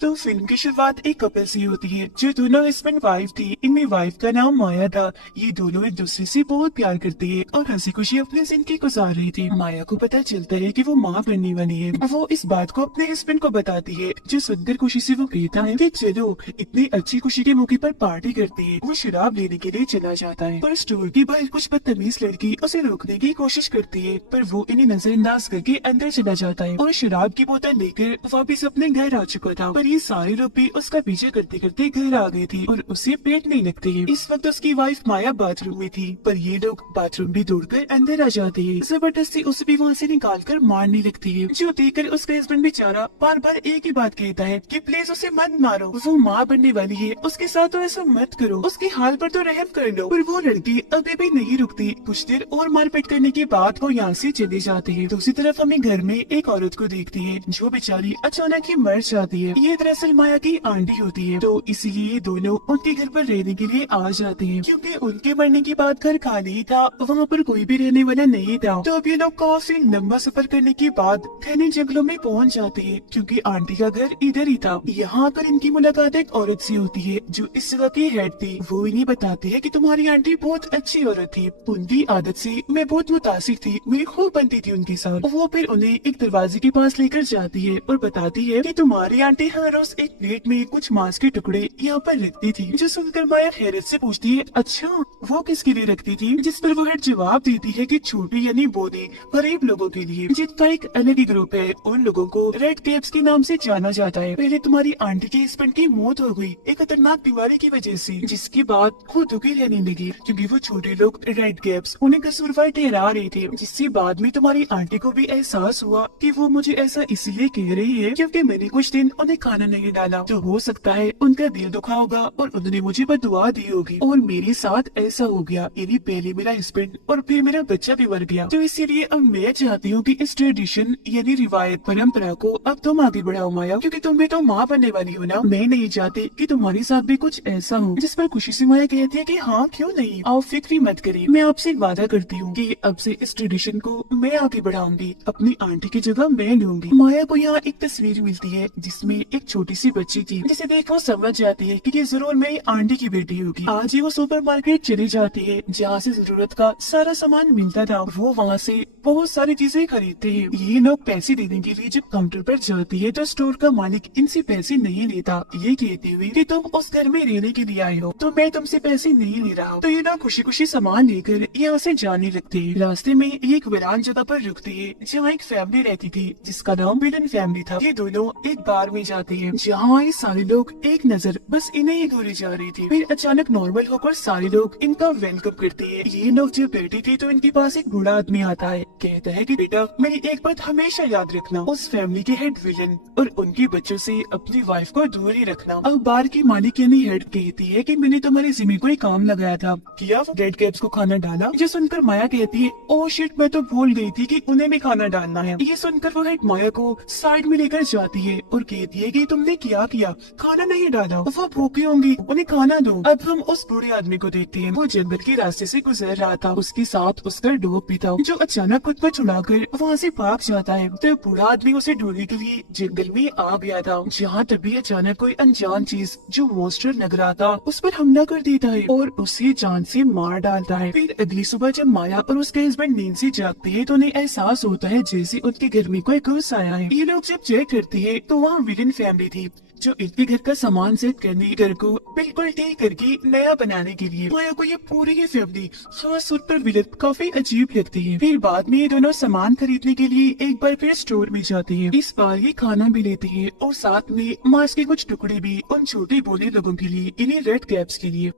तो फिल्म की शुरुआत एक कपल से होती है जो दोनों हस्बैंड वाइफ थी। इनमें वाइफ का नाम माया था। ये दोनों एक दूसरे से बहुत प्यार करती है और हंसी खुशी अपनी जिंदगी गुजार रही थी। माया को पता चलता है कि वो माँ बनने वाली है। वो इस बात को अपने हस्बैंड को बताती है, जो सुनकर खुशी से वो कहता है कि चलो इतनी अच्छी खुशी के मौके पर पार्टी करते हैं। वो शराब लेने के लिए चला जाता है, पर स्टोर के बाहर कुछ बदतमीज लड़की उसे रोकने की कोशिश करती है, पर वो इन्हें नजरअंदाज करके अंदर चला जाता है और शराब की बोतल लेकर वापिस अपने घर आ चुका था। पर ये सारे लोग भी उसका पीछे करते करते घर आ गए थे और उसे पेट नहीं लगते हैं। इस वक्त उसकी वाइफ माया बाथरूम में थी, पर ये लोग बाथरूम भी तोड़कर अंदर आ जाते हैं। जबरदस्ती उसे भी वहाँ से निकाल कर मारने लगती है, जो देखकर उसका हस्बैंड बेचारा बार बार एक ही बात कहता है कि प्लीज उसे मत मारो, वो माँ बनने वाली है, उसके साथ तो ऐसा मत करो, उसके हाल पर तो रहम कर लो। पर वो लड़की अभी भी नहीं रुकती। कुछ देर और मारपीट करने के बाद वो यहाँ से चले जाते हैं। दूसरी तरफ हमें घर में एक औरत को देखती है जो बेचारी अचानक ही मर जाती है। ये दरअसल माया की आंटी होती है, तो इसीलिए दोनों उनके घर पर रहने के लिए आ जाते हैं, क्योंकि उनके मरने के बाद घर खाली ही था, वहाँ पर कोई भी रहने वाला नहीं था। तो अब ये लोग काफी लंबा सफर करने के बाद घने जंगलों में पहुँच जाते हैं, क्योंकि आंटी का घर इधर ही था। यहाँ पर इनकी मुलाकात एक औरत से होती है जो इस जगह की हेड थी। वो इन्हें बताती है कि तुम्हारी आंटी बहुत अच्छी औरत थी, उनकी आदत से मैं बहुत मुतासिर थी, मेरी खूब बनती थी उनके साथ। वो फिर उन्हें एक दरवाजे के पास लेकर जाती है और बताती है कि तुम्हारी आंटी हर रोज एक प्लेट में कुछ मांस के टुकड़े यहाँ पर रखती थी। जो सुनकर माया हैरत से पूछती है, अच्छा वो किसके लिए रखती थी? जिस पर वो हेड जवाब देती है कि छोटी यानी बोधी गरीब लोगों के लिए, जिनका एक अलग ही ग्रुप है। उन लोगों को रेड कैप्स के नाम से जाना जाता है। पहले तुम्हारी आंटी के हस्बैंड की मौत हो गई एक खतरनाक बीमारी की वजह से, जिसके बाद वो दुखी रहने लगी, क्योंकि वो छोटे लोग रेड कैप्स उन्हें कसूरवार ठहरा रहे थे। जिससे बाद में तुम्हारी आंटी को भी एहसास हुआ कि वो मुझे ऐसा इसलिए कह रही है क्योंकि मैंने कुछ दिन उन्हें खाना नहीं डाला। तो हो सकता है उनका दिल दुखा होगा और उन्होंने मुझे बददुआ दी होगी और मेरे साथ ऐसा हो गया, यानी पहले मेरा हस्बैंड और फिर मेरा बच्चा भी मर गया। तो इसीलिए अब मैं चाहती हूँ कि इस ट्रेडिशन यानी रिवायत परंपरा को अब तुम आगे बढ़ाओ माया, क्योंकि तुम भी तो माँ बनने वाली हो ना। मैं नहीं चाहती कि तुम्हारे साथ भी कुछ ऐसा हो। जिस पर खुशी से माया कहती है कि हाँ क्यों नहीं, आओ फिक्र मत करिए, मैं आपसे वादा करती हूँ कि अब से इस ट्रेडिशन को मैं आगे बढ़ाऊंगी, अपनी आंटी की जगह मैं लूंगी। माया को यहाँ एक तस्वीर मिलती है जिसमें एक छोटी सी बच्ची थी, जिसे देख वो समझ जाती है कि ये जरूर मेरी आंटी की बेटी होगी। आज ही वो सुपरमार्केट चली जाती है जहाँ से जरूरत का सारा सामान मिलता था। वो वहाँ से बहुत सारी चीजें खरीदते हैं। ये लोग पैसे देने के लिए जब काउंटर पर जाती है तो स्टोर का मालिक इनसे पैसे नहीं लेता, ये कहते हुए कि तुम उस घर में रहने के लिए आए हो तो मैं तुमसे पैसे नहीं ले रहा हूँ। तो ये लोग खुशी खुशी सामान लेकर यहाँ से जाने लगते हैं। रास्ते में ये एक वीरान जगह पर रुकते हैं जहाँ एक फैमिली रहती थी जिसका नाम विलन फैमिली था। ये दोनों एक बार में जाते हैं जहाँ ये सारे लोग एक नजर बस इन्हें ही घूरी जा रही थी। फिर अचानक नॉर्मल होकर सारे लोग इनका वेलकम करते हैं। ये लोग जब बैठे थे तो इनके पास एक बूढ़ा आदमी आता है, कहता है कि बेटा मेरी एक बात हमेशा याद रखना, उस फैमिली के हेड विलन और उनके बच्चों से अपनी वाइफ को दूर ही रखना। अब बार की मालिक यानी हेड कहती है कि मैंने तुम्हारे जिम्मे कोई काम लगाया था, किया रेड कैप्स को खाना डाला? जो सुनकर माया कहती है, ओह शिट मैं तो भूल गई थी कि उन्हें भी खाना डालना है। ये सुनकर वो हेड माया को साइड में लेकर जाती है और कहती है कि तुमने क्या किया, खाना नहीं डाला, वो भूखी होंगी, उन्हें खाना दो। अब हम उस बूढ़े आदमी को देखते हैं। वो जंगल के रास्ते से गुजर रहा था, उसके साथ उसका डॉग भी था जो अचानक खुद को छुड़ाकर वहाँ से भाग जाता है। तो बूढ़ा आदमी उसे ढूंढने के लिए जंगल में आ गया था, जहाँ तभी अचानक कोई अनजान चीज जो मॉन्स्टर लग रहा था उस पर हमला कर देता है और उसे जान से मार डालता है। फिर अगली सुबह जब माया और उसके हस्बैंड नींद से जागते हैं तो उन्हें एहसास होता है जैसे उनके घर में कोई घुस आया है। ये लोग जब चेक करते हैं तो वहाँ विलन फैमिली थी जो इनके घर का सामान सेट करने, घर को बिल्कुल ठीक करके नया बनाने के लिए। माया को ये पूरी ही फैमिली खास तौर पर विलन काफी अजीब लगती है। फिर बाद में ये दोनों सामान खरीदने के लिए एक बार फिर स्टोर में जाते हैं। इस बार ये खाना भी लेते हैं और साथ में मांस के कुछ टुकड़े भी उन छोटे बोले लोगों के लिए, इन्हें रेड कैप्स के लिए।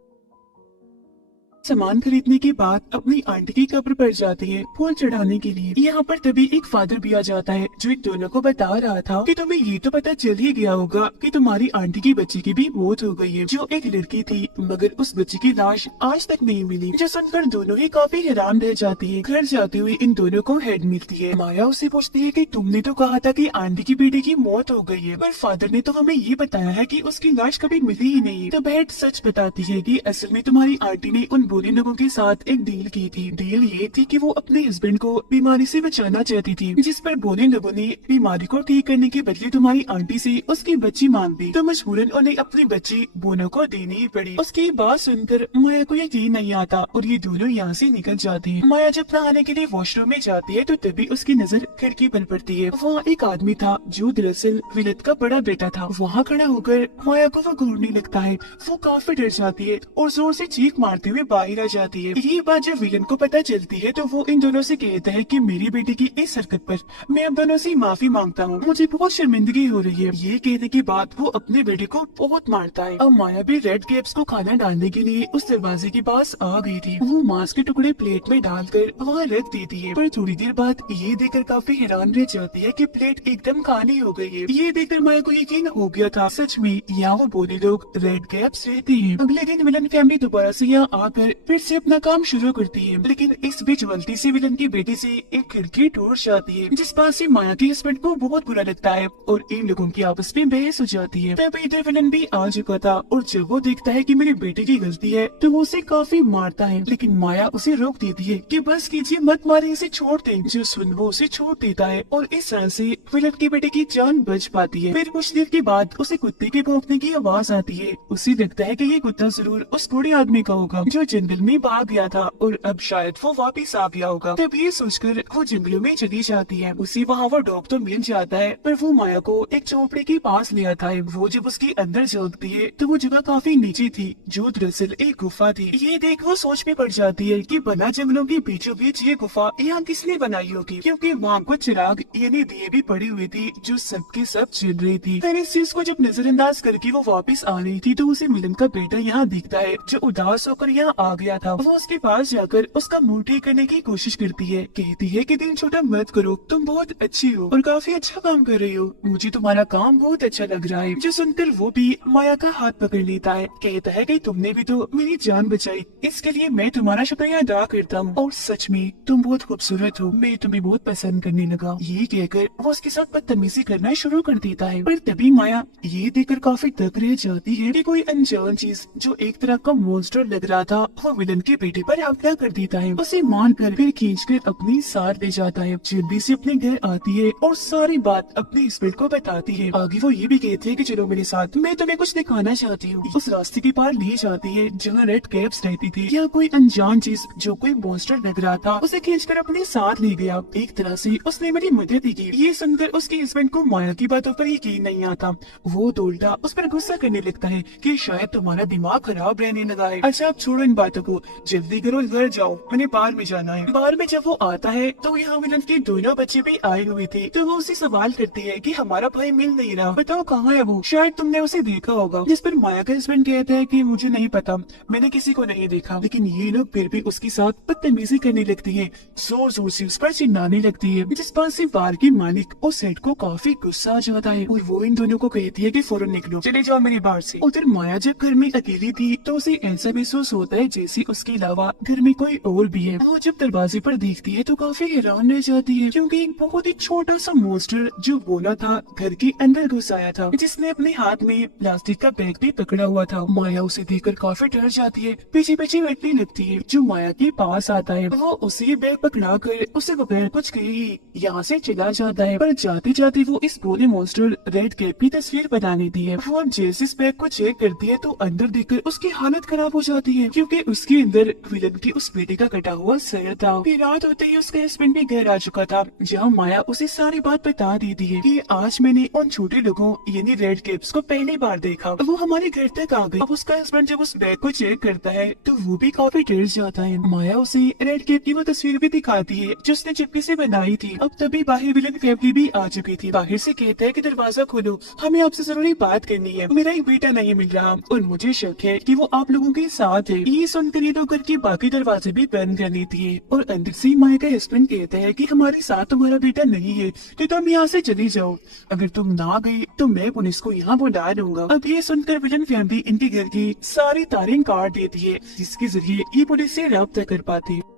सामान खरीदने के बाद अपनी आंटी की कब्र पर जाते हैं फूल चढ़ाने के लिए। यहाँ पर तभी एक फादर भी आ जाता है जो इन दोनों को बता रहा था कि तुम्हें ये तो पता चल ही गया होगा कि तुम्हारी आंटी की बच्ची की भी मौत हो गई है, जो एक लड़की थी, मगर उस बच्ची की लाश आज तक नहीं मिली। जो सुनकर दोनों ही काफी हैरान रह जाती है। घर जाते हुए इन दोनों को हेड मिलती है। माया उससे पूछती है कि तुमने तो कहा था कि आंटी की बेटी की मौत हो गई है, पर फादर ने तो हमें ये बताया है कि उसकी लाश कभी मिली ही नहीं। तो हेड सच बताती है कि असल में तुम्हारी आंटी ने उन बुरे लोगों के साथ एक डील की थी। डील ये थी कि वो अपने हस्बैंड को बीमारी से बचाना चाहती थी, जिस पर बुरे लोगों ने बीमारी को ठीक करने के बदले तुम्हारी आंटी से उसकी बच्ची मांग दी, तो मजबूरन उन्हें अपनी बच्ची बोनो को देनी ही पड़ी। उसकी बात सुनकर माया को यकीन नहीं आता और ये दोनों यहाँ से निकल जाते हैं। माया जब नहाने के लिए वॉशरूम में जाती है तो तभी उसकी नजर खिड़की पर पड़ती है। वहाँ एक आदमी था जो दरअसल विलत का बड़ा बेटा था। वहाँ खड़ा होकर माया को वो घूरने लगता है। वो काफी डर जाती है और जोर से चीख मारते हुए बाहर आ जाती है। ये बात जब विलन को पता चलती है तो वो इन दोनों से कहता है कि मेरी बेटी की इस हरकत पर मैं अब दोनों से माफी मांगता हूँ, मुझे बहुत शर्मिंदगी हो रही है। ये कहने के बाद वो अपने बेटे को बहुत मारता है। अब माया भी रेड कैप्स को खाना डालने के लिए उस दरवाजे के पास आ गई थी। वो मांस के टुकड़े प्लेट में डालकर वहाँ रख देती है, पर थोड़ी देर बाद ये देखकर काफी हैरान रह जाती है कि प्लेट एकदम खाली हो गई है। ये देखकर माया को यकीन हो गया था सच में यहाँ वो बोले लोग रेड कैप्स रहते हैं। अगले दिन विलन फैमिली दोबारा से यहाँ आकर फिर से अपना काम शुरू करती है, लेकिन इस बीच गलती से विलन की बेटी से एक खिड़की टूट जाती है, जिस बात से माया के हस्बैंड को बहुत बुरा लगता है और इन लोगों की आपस में बहस हो जाती है। तब इधर विलन भी आ चुका था और जब वो देखता है कि मेरी बेटी की गलती है तो वो उसे काफी मारता है, लेकिन माया उसे रोक देती है कि बस कीजिए, मत मारिए, इसे छोड़ दें। जो सुन वो उसे छोड़ देता है और इस तरह से विलन की बेटी की जान बच पाती है। फिर कुछ देर के बाद उसे कुत्ते के भौंकने की आवाज आती है। उसे लगता है कि ये कुत्ता जरूर उस बूढ़े आदमी का होगा जो जंगल में भाग गया था और अब शायद वो वापिस आ गया होगा। तब ये सोचकर वो जंगलों में चली जाती है। उसी वहाँ वो डॉग तो मिल जाता है, पर वो माया को एक चौपड़े के पास ले आता है। वो जब उसके अंदर झांकती है तो वो जगह काफी नीचे थी, जो दरअसल एक गुफा थी। ये देख वो सोच में पड़ जाती है कि बना जंगलों के बीचों बीच ये गुफा यहाँ किसने बनाई होगी, क्योंकि वहाँ कुछ चिराग यानी दिए भी पड़ी हुई थी जो सबके सब जल रही थी। फिर इस चीज को जब नजरअंदाज करके वो वापस आ रही थी तो उसे मिलन का बेटा यहाँ दिखता है जो उदास होकर यहाँ आ गया था। वो उसके पास जाकर उसका मुंह ठीक करने की कोशिश करती है, कहती है कि दिल छोटा मत करो, तुम बहुत अच्छी हो और काफी अच्छा काम कर रही हो, मुझे तुम्हारा काम बहुत अच्छा लग रहा है। जो सुनकर वो भी माया का हाथ पकड़ लेता है, कहता है कि तुमने भी तो मेरी जान बचाई, इसके लिए मैं तुम्हारा शुक्रिया अदा करता हूँ और सच में तुम बहुत खूबसूरत हो, मैं तुम्हें बहुत पसंद करने लगा। ये कहकर वो उसके साथ बदतमीजी करना शुरू कर देता है, पर तभी माया ये देखकर काफी दंग रह जाती है कि कोई अनजान चीज जो एक तरह का मॉन्स्टर लग रहा था वो विलन के बेटे पर हमला कर देता है। उसे मारकर फिर खींचकर अपनी साथ ले जाता है। जल्दी से अपने घर आती है और सारी बात अपने हस्बैंड को बताती है। आगे वो ये भी कहती है कि चलो मेरे साथ, मैं तुम्हें कुछ दिखाना चाहती हूँ। उस रास्ते के पार ले जाती है जहाँ रेड कैप्स रहती थी। यहाँ कोई अनजान चीज जो कोई मॉन्स्टर लग रहा था उसे खींचकर अपने साथ ले गया। एक तरह से उसने मेरी मदद ही की। ये सुनकर उसके हस्बैंड को माया की बातों पर यकीन नहीं आता। वो तो उल्टा उस पर गुस्सा करने लगता है कि शायद तुम्हारा दिमाग खराब रहने लगा है। अच्छा अब छोड़ो इन बातों को, जल्दी करो घर जाओ, मैंने बार में जाना है। बार में जब वो आता है तो यहाँ विलन के दोनों बच्चे भी आए हुए थे, तो वो उसे सवाल करती है कि हमारा भाई मिल नहीं रहा, बताओ कहाँ है वो, शायद तुमने उसे देखा होगा। जिस पर माया का हस्बैंड कहता है कि मुझे नहीं पता, मैंने किसी को नहीं देखा। लेकिन ये लोग फिर भी उसके साथ बदतमीजी करने लगती है, जोर जोर से उस पर चिल्लाने लगती है, जिस बात से बार की मालिक और सेठ को काफी गुस्सा आ जाता है और वो इन दोनों को कहती है कि फौरन निकलो, चले जाओ मेरी बार से। उधर माया जब घर में अकेली थी तो उसे ऐसा महसूस होता है जैसे उसके अलावा घर में कोई और भी है। वो जब दरवाजे पर देखती है तो काफी हैरान रह जाती है, क्योंकि एक बहुत ही छोटा सा मॉन्स्टर जो बोला था घर के अंदर घुस आया था, जिसने अपने हाथ में प्लास्टिक का बैग भी पकड़ा हुआ था। माया उसे देखकर काफी डर जाती है, पीछे पीछे बैठने लगती है। जो माया के पास आता है वो उसे बैग पकड़ा कर उसे बगैर कुछ कहे ही यहाँ से चला जाता है, पर जाते जाते वो इस बोले मॉन्स्टर रेड कैप की तस्वीर बना लेती है। वो जैसे इस बैग को चेक करती है तो अंदर देखकर उसकी हालत खराब हो जाती है, क्योंकि उसके अंदर विलन की उस बेटे का कटा हुआ सर था। फिर रात होते ही उसका हस्बैंड भी घर आ चुका था, जहाँ माया उसे सारी बात बता देती है कि आज मैंने उन छोटे लोगों यानी रेड कैप्स को पहली बार देखा, वो हमारे घर तक आ गए। अब उसका हस्बैंड जब उस बैग को चेक करता है तो वो भी काफी डर जाता है। माया उसे रेड कैप की वो तस्वीर भी दिखाती है जो उसने चुपके से बनाई थी। अब तभी बाहर विलन फैमिली भी आ चुकी थी। बाहर से कहता है कि दरवाजा खोलो, हमें आपसे जरूरी बात करनी है, मेरा एक बेटा नहीं मिल रहा और मुझे शक है कि वो आप लोगों के साथ है। ये सुनकर ये लोग घर के बाकी दरवाजे भी बंद कर लेती है और अंदर से माया का हस्बैंड कहता है कि हमारे साथ तुम्हारा बेटा नहीं है तो तुम यहाँ से चली जाओ, अगर तुम ना गई तो मैं पुलिस को यहाँ बुला लूंगा। अब ये सुनकर विलन फैमिली इनके घर की सारी तारें काट देती है, जिसके जरिए ये पुलिस से रब्ता कर पाती है।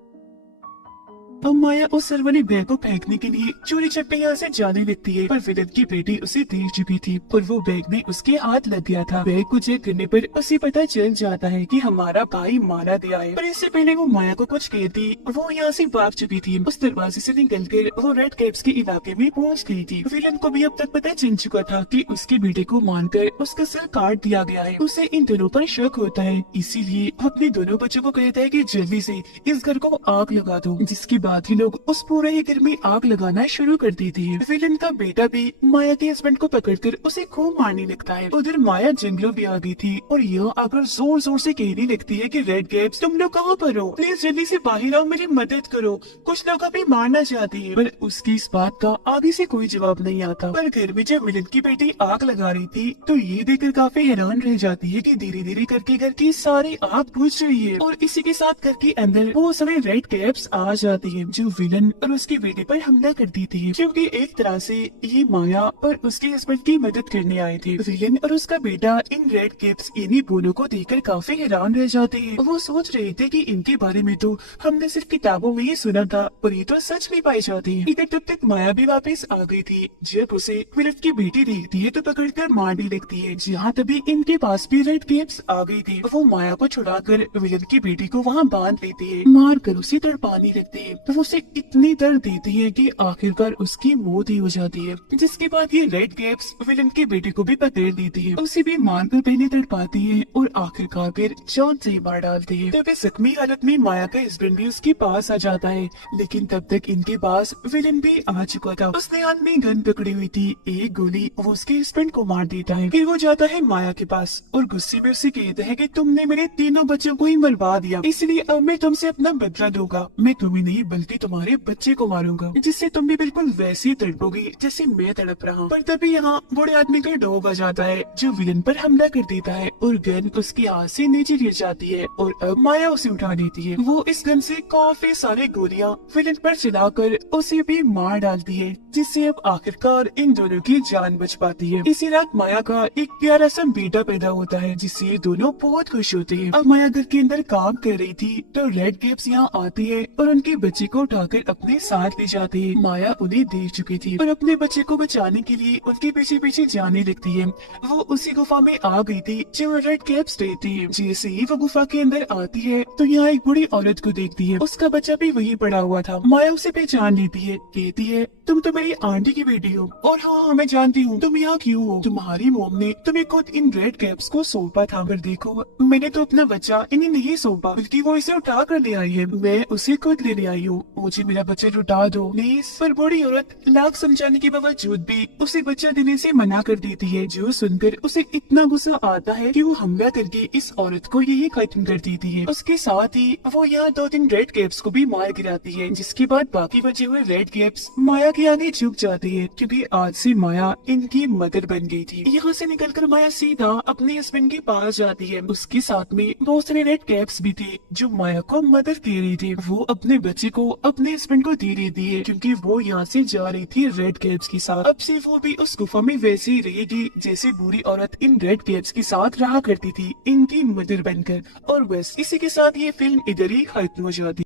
अब माया उस सर वाली बैग को फेंकने के लिए चोरी छुपे यहाँ से जाने लगती है, पर विलन की बेटी उसे देख चुकी थी और वो बैग में उसके हाथ लग गया था। बैग को चेक करने पर उसे पता चल जाता है कि हमारा भाई मारा गया है, पर इससे पहले वो माया को कुछ कहती वो यहाँ से भाग चुकी थी। उस दरवाजे से निकल कर वो रेड कैप्स के इलाके में पहुँच गई थी। विलन को भी अब तक पता चल चुका था कि उसके बेटे को मारकर उसका सर काट दिया गया है। उसे इन दोनों पर शक होता है, इसीलिए अपने दोनों बच्चों को कहता है कि जल्दी से इस घर को आग लगा दो, जिसके बाद ही लोग उस पूरे ही घर में आग लगाना शुरू कर देती है। विलन का बेटा भी माया के हस्बैंड को पकड़कर उसे खूब मारने लगता है। उधर माया जंगलों में आ गई थी और यह आकर जोर जोर से कहने लगती है कि रेड कैप्स तुम लोग कहाँ पर हो, प्लीज जल्दी से बाहर आओ, मेरी मदद करो, कुछ लोग अभी मारना चाहते हैं। पर उसकी इस बात का आगे से कोई जवाब नहीं आता। पर घर में जब विलन की बेटी आग लगा रही थी तो ये देखकर काफी हैरान रह जाती है कि धीरे धीरे करके घर की सारी आग बुझ रही है और इसी के साथ घर के अंदर वो सारे रेड कैप्स आ जाती है जो विलन और उसकी बेटी पर हमला कर देती है, क्योंकि एक तरह से ये माया और उसके हस्बैंड की मदद करने आए थे। विलन और उसका बेटा इन रेड कैप्स इन्हीं बोलों को देखकर काफी हैरान रह जाते हैं। वो सोच रहे थे कि इनके बारे में तो हमने सिर्फ किताबों में ही सुना था और ये तो सच में पाए जाते हैं। इधर तब तक माया भी वापस आ गई थी। जब उसे विलन की बेटी देखती है तो पकड़कर मारने लगती है। जहाँ तभी इनके पास भी रेड कैप्स आ गई थी। वो माया को छुड़ाकर विलन की बेटी को वहाँ बांध लेती है, मार कर उसे तड़पाने लगती है। तो उसे इतनी दर्द देती है कि आखिरकार उसकी मौत ही हो जाती है। जिसके बाद ये रेड कैप्स विलन की बेटी को भी पकड़ लेती है, उसे भी मारकर पहले तड़पाती है और आखिरकार फिर जान से ही मार डालती है। तब इस जख्मी हालत में माया का हस्बैंड भी उसके पास आ जाता है, लेकिन तब तक इनके पास विलन भी आ चुका था। उसने हाथ में गन पकड़ी हुई थी, एक गोली वो उसके हस्बैंड को मार देता है। फिर वो जाता है माया के पास और गुस्से में उसे कहता है कि तुमने मेरे तीनों बच्चों को ही मरवा दिया, इसलिए अब मैं तुमसे अपना बदला दूंगा। मैं तुम्हें नहीं बल्कि तुम्हारे बच्चे को मारूंगा, जिससे तुम भी बिल्कुल वैसे ही तड़पोगी जैसे मैं तड़प रहा हूँ। पर तभी यहाँ बूढ़े आदमी का डॉग आ जाता है जो विलन पर हमला कर देता है और गन उसके हाथ से नीचे गिर जाती है और अब माया उसे उठा लेती है। वो इस गन से काफी सारे गोलियां विलन पर चलाकर उसे भी मार डालती है, जिससे अब आखिरकार इन दोनों की जान बच पाती है। इसी रात माया का एक प्यारा सा बेटा पैदा होता है, जिससे ये दोनों बहुत खुश होते हैं। अब माया घर के अंदर काम कर रही थी तो रेड कैप्स यहाँ आती है और उनके बच्चे को उठाकर अपने साथ ले जाती है। माया उन्हें देख चुकी थी और अपने बच्चे को बचाने के लिए उनके पीछे पीछे जाने लगती है। वो उसी गुफा में आ गई थी जो रेड कैप्स रहती है। जैसे ही वो गुफा के अंदर आती है तो यहाँ एक बूढ़ी औरत को देखती है, उसका बच्चा भी वहीं पड़ा हुआ था। माया उसे पहचान लेती है, कहती है तुम तो मेरी आंटी की बेटी हो और हाँ मैं जानती हूँ तुम यहाँ क्यों हो। तुम्हारी मॉम ने तुम्हें खुद इन रेड कैप्स को सौंपा था, पर देखो मैंने तो अपना बच्चा इन्हें नहीं सौंपा बल्कि वो इसे उठा कर ले आई है। मैं उसे खुद लेने आई हूँ, मुझे मेरा बच्चा लौटा दो प्लीज। पर बूढ़ी औरत लाख समझाने के बावजूद भी उसे बच्चा देने से मना कर देती है, जो सुनकर उसे इतना गुस्सा आता है कि वो हमला करके इस औरत को यही खत्म कर देती है। उसके साथ ही वो यहाँ 2-3 रेड कैप्स को भी मार गिराती है, जिसके बाद बाकी बचे हुए रेड कैप्स माया के आगे झुक जाती है, क्योंकि आज से माया इनकी मदर बन गई थी। यहाँ से निकलकर माया सीधा अपने हस्बैंड के पास जाती है। उसके साथ में बहुत सारे रेड कैप्स भी थे जो माया को मदद दे रहे थे। वो अपने बच्चे को अपने हस्बैंड को दे रही थी क्योंकि वो यहाँ से जा रही थी रेड कैप्स के साथ। अब से वो भी उस गुफा में वैसे ही रहेगी जैसे बुरी औरत इन रेड कैप्स के साथ रहा करती थी, इनकी मदर बनकर। और बस इसी के साथ ये फिल्म इधर ही खत्म हो जाती।